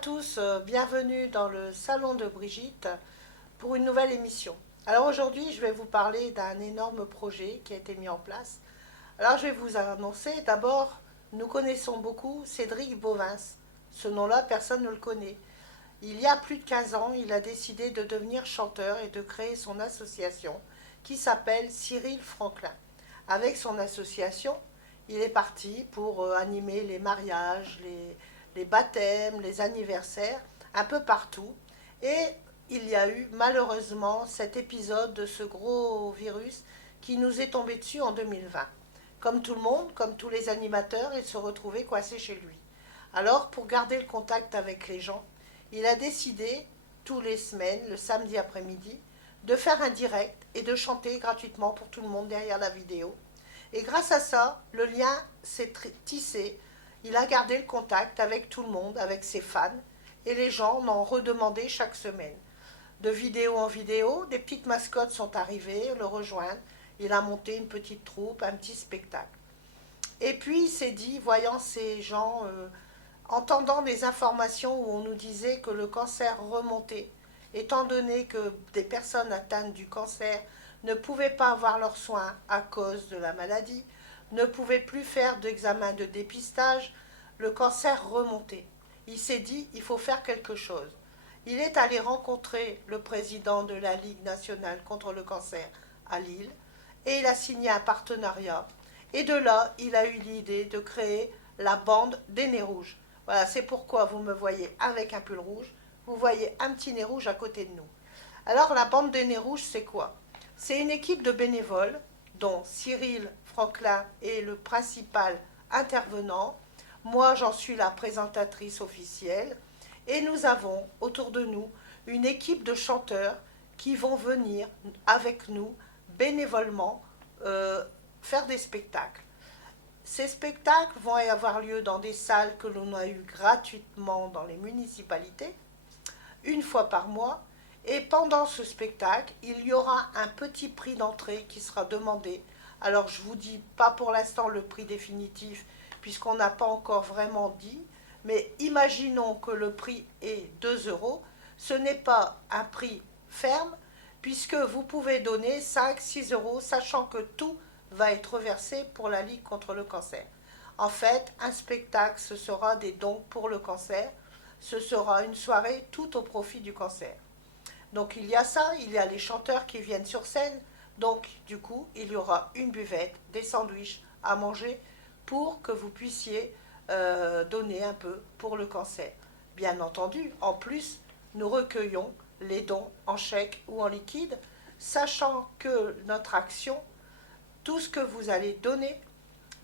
tous, bienvenue dans le salon de Brigitte pour une nouvelle émission. Alors aujourd'hui, je vais vous parler d'un énorme projet qui a été mis en place. Alors je vais vous annoncer, d'abord, nous connaissons beaucoup Cédric Bovins. Ce nom-là, personne ne le connaît. Il y a plus de 15 ans, il a décidé de devenir chanteur et de créer son association qui s'appelle Cyril Franklin. Avec son association, il est parti pour animer les mariages, les baptêmes, les anniversaires, un peu partout. Et il y a eu malheureusement cet épisode de ce gros virus qui nous est tombé dessus en 2020. Comme tout le monde, comme tous les animateurs, il se retrouvait coincé chez lui. Alors, pour garder le contact avec les gens, il a décidé, tous les semaines, le samedi après-midi, de faire un direct et de chanter gratuitement pour tout le monde derrière la vidéo. Et grâce à ça, le lien s'est tissé. Il a gardé le contact avec tout le monde, avec ses fans, et les gens en ont redemandé chaque semaine. De vidéo en vidéo, des petites mascottes sont arrivées le rejoindre. Il a monté une petite troupe, un petit spectacle. Et puis il s'est dit, voyant ces gens, entendant des informations où on nous disait que le cancer remontait, étant donné que des personnes atteintes du cancer ne pouvaient pas avoir leurs soins à cause de la maladie, ne pouvaient plus faire d'examen de dépistage, le cancer remontait. Il s'est dit, il faut faire quelque chose. Il est allé rencontrer le président de la Ligue nationale contre le cancer à Lille et il a signé un partenariat. Et de là, il a eu l'idée de créer la bande des nez rouges. Voilà, c'est pourquoi vous me voyez avec un pull rouge. Vous voyez un petit nez rouge à côté de nous. Alors, la bande des nez rouges, c'est quoi? C'est une équipe de bénévoles, dont Cyril Franklin est le principal intervenant. Moi, j'en suis la présentatrice officielle. Et nous avons autour de nous une équipe de chanteurs qui vont venir avec nous bénévolement faire des spectacles. Ces spectacles vont avoir lieu dans des salles que l'on a eues gratuitement dans les municipalités, une fois par mois. Et pendant ce spectacle, il y aura un petit prix d'entrée qui sera demandé. Alors je vous dis pas pour l'instant le prix définitif, puisqu'on n'a pas encore vraiment dit, mais imaginons que le prix est 2 euros. Ce n'est pas un prix ferme, puisque vous pouvez donner 5, 6 euros, sachant que tout va être versé pour la Ligue contre le cancer. En fait, un spectacle, ce sera des dons pour le cancer. Ce sera une soirée tout au profit du cancer. Donc il y a ça, il y a les chanteurs qui viennent sur scène. Donc du coup, il y aura une buvette, des sandwichs à manger pour que vous puissiez donner un peu pour le cancer. Bien entendu, en plus, nous recueillons les dons en chèque ou en liquide, sachant que notre action, tout ce que vous allez donner,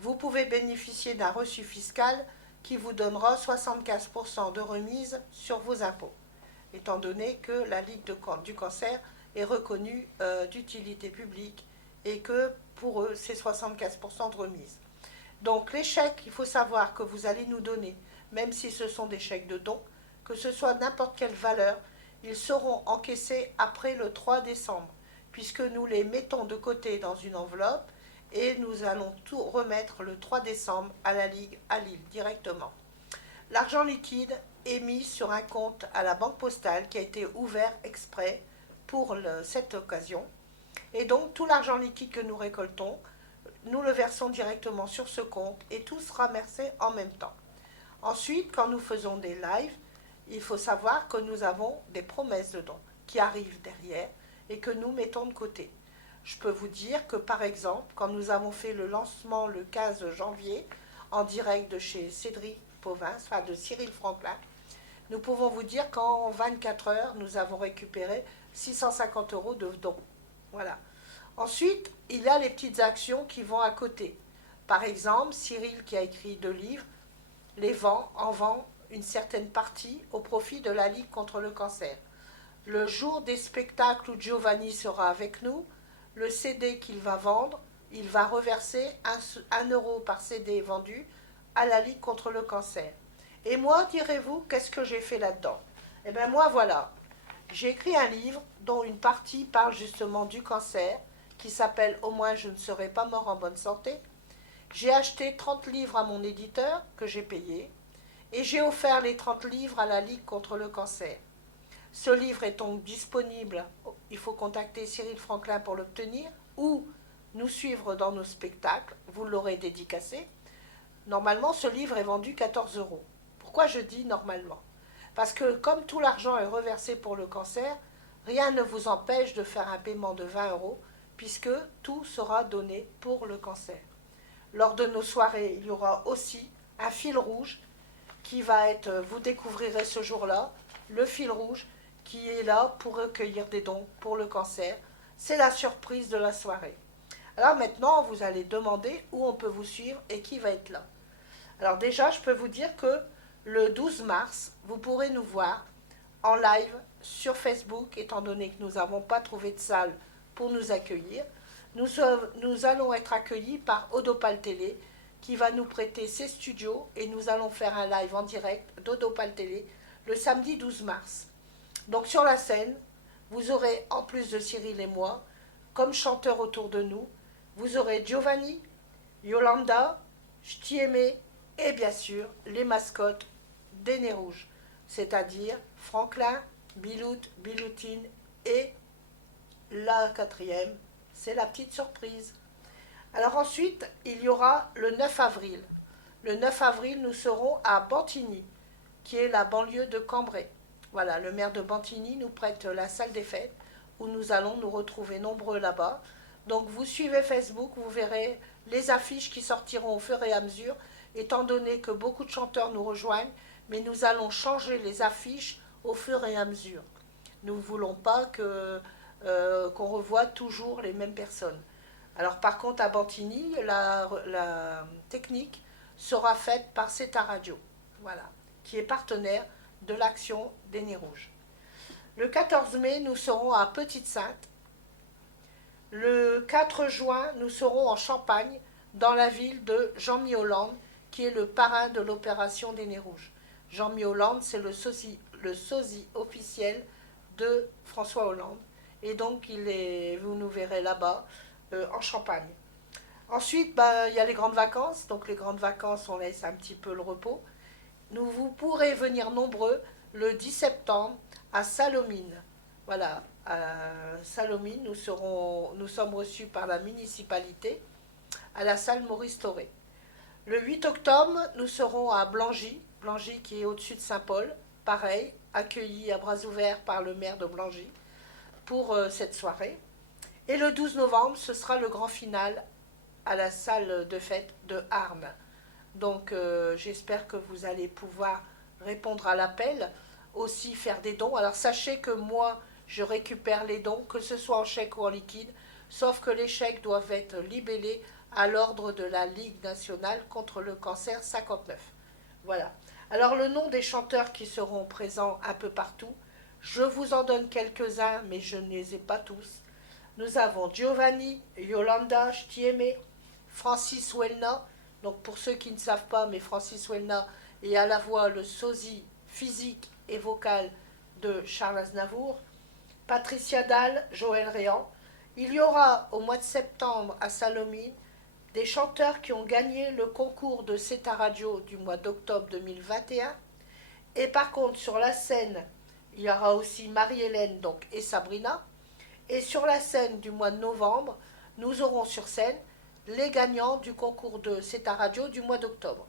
vous pouvez bénéficier d'un reçu fiscal qui vous donnera 75% de remise sur vos impôts, étant donné que la Ligue du cancer est reconnue d'utilité publique et que pour eux, c'est 75% de remise. Donc les chèques, il faut savoir que vous allez nous donner, même si ce sont des chèques de dons, que ce soit n'importe quelle valeur, ils seront encaissés après le 3 décembre, puisque nous les mettons de côté dans une enveloppe et nous allons tout remettre le 3 décembre à la Ligue à Lille directement. L'argent liquide est mis sur un compte à la Banque Postale qui a été ouvert exprès pour cette occasion. Et donc tout l'argent liquide que nous récoltons, nous le versons directement sur ce compte et tout sera versé en même temps. Ensuite, quand nous faisons des lives, il faut savoir que nous avons des promesses de dons qui arrivent derrière et que nous mettons de côté. Je peux vous dire que par exemple, quand nous avons fait le lancement le 15 janvier en direct de chez Cédric Bovins, enfin de Cyril Franklin, nous pouvons vous dire qu'en 24 heures, nous avons récupéré 650 euros de dons. Voilà. Ensuite, il y a les petites actions qui vont à côté. Par exemple, Cyril, qui a écrit 2 livres, en vend une certaine partie au profit de la Ligue contre le cancer. Le jour des spectacles où Giovanni sera avec nous, le CD qu'il va vendre, il va reverser 1 euro par CD vendu à la Ligue contre le cancer. Et moi, direz-vous, qu'est-ce que j'ai fait là-dedans? Eh bien moi, voilà. J'ai écrit un livre dont une partie parle justement du cancer, qui s'appelle « Au moins je ne serai pas mort en bonne santé ». J'ai acheté 30 livres à mon éditeur, que j'ai payé, et j'ai offert les 30 livres à la Ligue contre le cancer. Ce livre est donc disponible, il faut contacter Cyril Franklin pour l'obtenir, ou nous suivre dans nos spectacles, vous l'aurez dédicacé. Normalement, ce livre est vendu 14 euros. Pourquoi je dis normalement? Parce que comme tout l'argent est reversé pour le cancer, rien ne vous empêche de faire un paiement de 20 euros, puisque tout sera donné pour le cancer. Lors de nos soirées, il y aura aussi un fil rouge qui va être, vous découvrirez ce jour-là, le fil rouge qui est là pour recueillir des dons pour le cancer. C'est la surprise de la soirée. Alors maintenant, vous allez demander où on peut vous suivre et qui va être là. Alors déjà, je peux vous dire que le 12 mars, vous pourrez nous voir en live sur Facebook, étant donné que nous n'avons pas trouvé de salle pour nous accueillir. Nous allons être accueillis par Odopal Télé, qui va nous prêter ses studios, et nous allons faire un live en direct d'Odopal Télé le samedi 12 mars. Donc sur la scène, vous aurez, en plus de Cyril et moi, comme chanteurs autour de nous, vous aurez Giovanni, Yolanda, Ch'tiémé et bien sûr les mascottes des Nez Rouges, c'est-à-dire Franklin, Bilout, Biloutine et la quatrième, c'est la petite surprise. Alors ensuite, il y aura le 9 avril. Le 9 avril, nous serons à Bantigny, qui est la banlieue de Cambrai. Voilà, le maire de Bantigny nous prête la salle des fêtes où nous allons nous retrouver nombreux là-bas. Donc vous suivez Facebook, vous verrez les affiches qui sortiront au fur et à mesure, étant donné que beaucoup de chanteurs nous rejoignent, mais nous allons changer les affiches au fur et à mesure. Nous ne voulons pas qu'on revoie toujours les mêmes personnes. Alors par contre à Bantigny, la technique sera faite par Ceta Radio, voilà, qui est partenaire de l'action des Nez Rouges. Le 14 mai, nous serons à Petite-Sainte. Le 4 juin, nous serons en Champagne, dans la ville de Jean-Mi Hollande, qui est le parrain de l'opération des Nez Rouges. Jean-Mi Hollande, c'est le sosie officiel de François Hollande. Et donc, vous nous verrez là-bas, en Champagne. Ensuite, il y a les grandes vacances. Donc, les grandes vacances, on laisse un petit peu le repos. Vous pourrez venir nombreux le 10 septembre à Salomine. Voilà, à Salomine, nous sommes reçus par la municipalité à la salle Maurice Thoré. Le 8 octobre, nous serons à Blangy, Blangy qui est au-dessus de Saint-Paul, pareil, accueillis à bras ouverts par le maire de Blangy pour cette soirée. Et le 12 novembre, ce sera le grand final à la salle de fête de Armes. Donc j'espère que vous allez pouvoir répondre à l'appel, aussi faire des dons. Alors sachez que moi, je récupère les dons, que ce soit en chèque ou en liquide, sauf que les chèques doivent être libellés à l'ordre de la Ligue nationale contre le cancer 59. Voilà. Alors le nom des chanteurs qui seront présents un peu partout, je vous en donne quelques-uns, mais je ne les ai pas tous. Nous avons Giovanni, Yolanda, Ch'tiémé, Francis Welna. Donc pour ceux qui ne savent pas, mais Francis Welna est à la voix le sosie physique et vocal de Charles Aznavour. Patricia Dalle, Joël Réan. Il y aura au mois de septembre à Salomine des chanteurs qui ont gagné le concours de Ceta Radio du mois d'octobre 2021. Et par contre, sur la scène, il y aura aussi Marie-Hélène donc, et Sabrina. Et sur la scène du mois de novembre, nous aurons sur scène les gagnants du concours de Ceta Radio du mois d'octobre.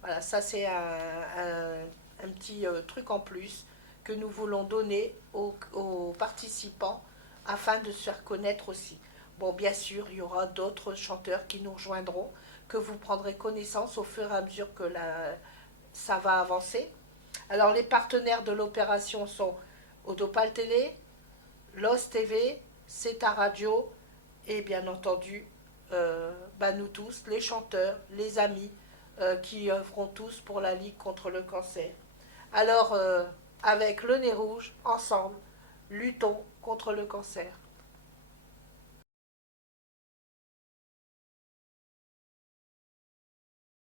Voilà, ça c'est un petit truc en plus que nous voulons donner aux participants afin de se faire connaître aussi. Bon, bien sûr, il y aura d'autres chanteurs qui nous rejoindront, que vous prendrez connaissance au fur et à mesure que ça va avancer. Alors, les partenaires de l'opération sont Odopal Télé, LOS TV, Ceta Radio et bien entendu, nous tous, les chanteurs, les amis qui œuvront tous pour la Ligue contre le cancer. Alors, avec le Nez Rouge, ensemble, luttons contre le cancer.